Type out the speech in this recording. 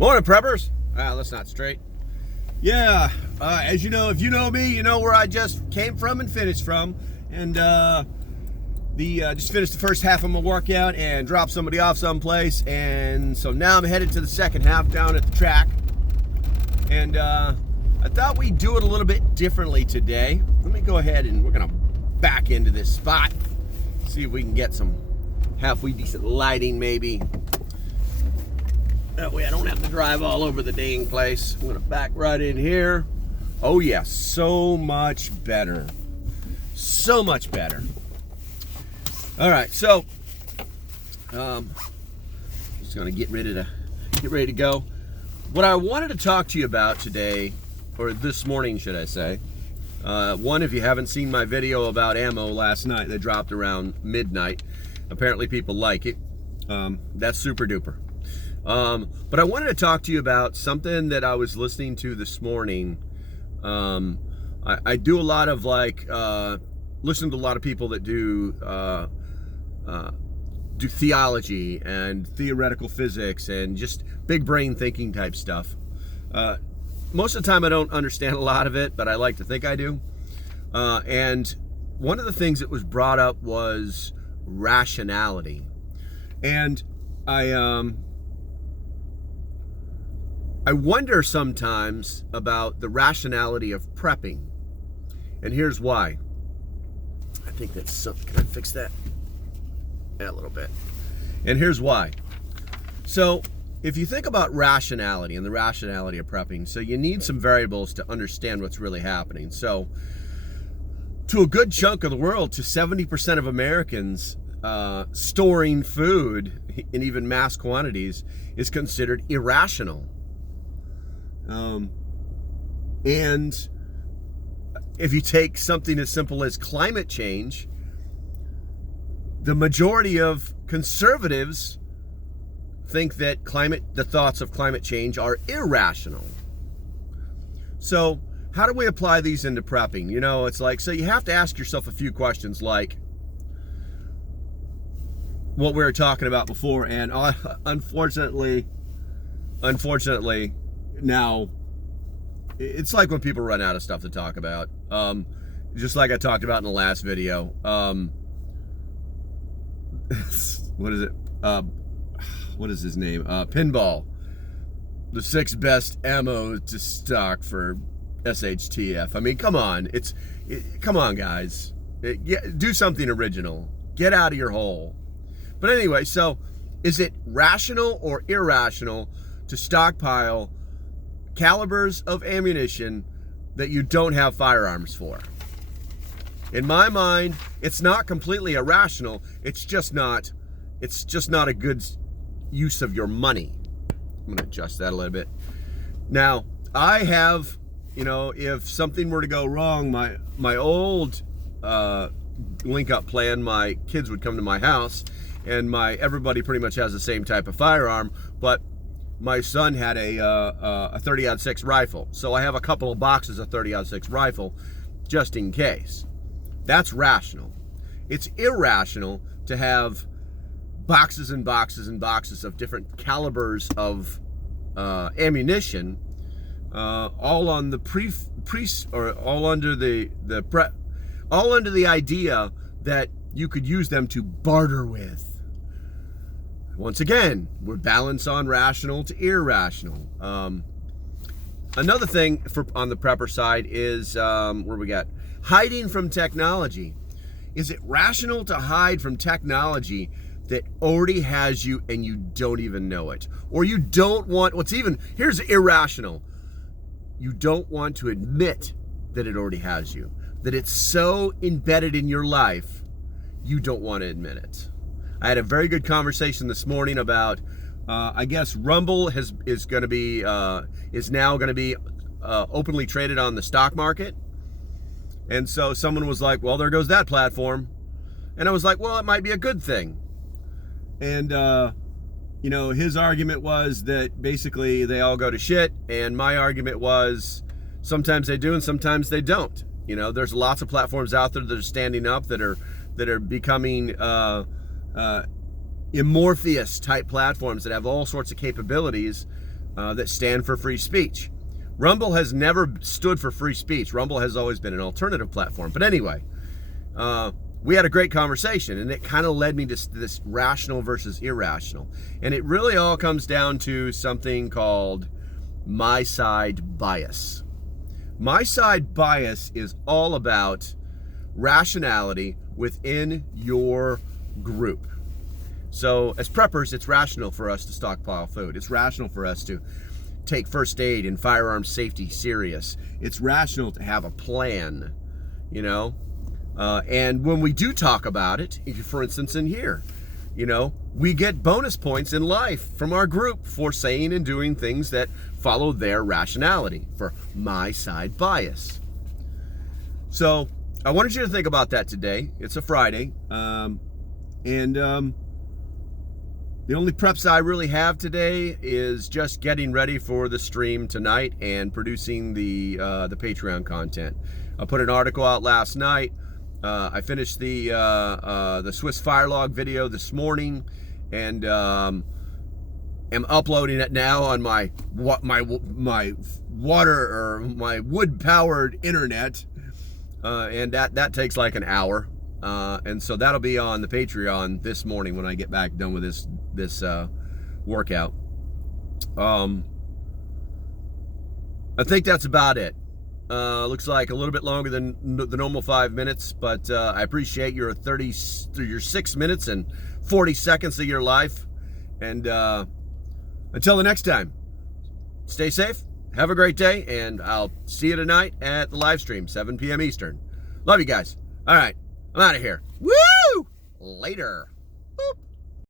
Morning, preppers. That's not straight. Yeah, as you know, if you know me, you know where I just came from and finished from. And just finished the first half of my workout and dropped somebody off someplace. And so now I'm headed to the second half down at the track. And I thought we'd do it a little bit differently today. Let me go ahead and we're going to back into this spot. See if we can get some halfway decent lighting maybe. That way I don't have to drive all over the dang place. I'm gonna back right in here. Oh yeah, so much better. So much better. All right, so just gonna get ready to go. What I wanted to talk to you about today, or this morning, should I say? One, if you haven't seen my video about ammo last night that dropped around midnight, apparently people like it. That's super duper. But I wanted to talk to you about something that I was listening to this morning. I do a lot of listen to a lot of people that do theology and theoretical physics and just big brain thinking type stuff. Most of the time I don't understand a lot of it, but I like to think I do. And one of the things that was brought up was rationality. And I wonder sometimes about the rationality of prepping. And here's why. I think that's something. Can I fix that? Yeah, a little bit. And here's why. So, if you think about rationality and the rationality of prepping, so you need some variables to understand what's really happening. So, to a good chunk of the world, to 70% of Americans, storing food in even mass quantities is considered irrational. And if you take something as simple as climate change, the majority of conservatives think that the thoughts of climate change are irrational. So how do we apply these into prepping? You know, it's like, so you have to ask yourself a few questions like what we were talking about before. And unfortunately, now, it's like when people run out of stuff to talk about. Just like I talked about in the last video. What is it? What is his name? Pinball. The 6 best ammo to stock for SHTF. I mean, come on. Come on, guys. Do something original. Get out of your hole. But anyway, so is it rational or irrational to stockpile calibers of ammunition that you don't have firearms for? In my mind, it's not completely irrational. It's just not a good use of your money. I'm gonna adjust that a little bit. Now, I have, if something were to go wrong, my old link up plan, my kids would come to my house and everybody pretty much has the same type of firearm, but my son had a 30-06 rifle. So I have a couple of boxes of 30-06 rifle just in case. That's rational. It's irrational to have boxes and boxes and boxes of different calibers of ammunition, all on the all under the idea that you could use them to barter with. Once again, we're balanced on rational to irrational. Another thing on the prepper side is where we got hiding from technology. Is it rational to hide from technology that already has you and you don't even know it? Or you don't want, here's irrational. You don't want to admit that it already has you. That it's so embedded in your life, you don't want to admit it. I had a very good conversation this morning about, I guess Rumble is now going to be openly traded on the stock market. And so someone was like, well, there goes that platform. And I was like, well, it might be a good thing. And, his argument was that basically they all go to shit. And my argument was sometimes they do and sometimes they don't. There's lots of platforms out there that are standing up that are becoming Morpheus type platforms that have all sorts of capabilities that stand for free speech. Rumble has never stood for free speech. Rumble has always been an alternative platform. But anyway, we had a great conversation, and it kind of led me to this rational versus irrational. And it really all comes down to something called my side bias. My side bias is all about rationality within your group. So as preppers, it's rational for us to stockpile food. It's rational for us to take first aid and firearm safety serious. It's rational to have a plan, you know. And when we do talk about it, for instance, in here, you know, we get bonus points in life from our group for saying and doing things that follow their rationality, for my side bias. So I wanted you to think about that today. It's a Friday. The only preps I really have today is just getting ready for the stream tonight and producing the Patreon content. I put an article out last night. I finished the Swiss fire log video this morning, and am uploading it now on my water or my wood powered internet, and that takes like an hour. And so that'll be on the Patreon this morning when I get back done with this workout. I think that's about it. Looks like a little bit longer than the normal 5 minutes, but I appreciate your 6 minutes and 40 seconds of your life. And until the next time, stay safe, have a great day, and I'll see you tonight at the live stream, 7 p.m. Eastern. Love you guys. All right. I'm out of here. Woo! Later.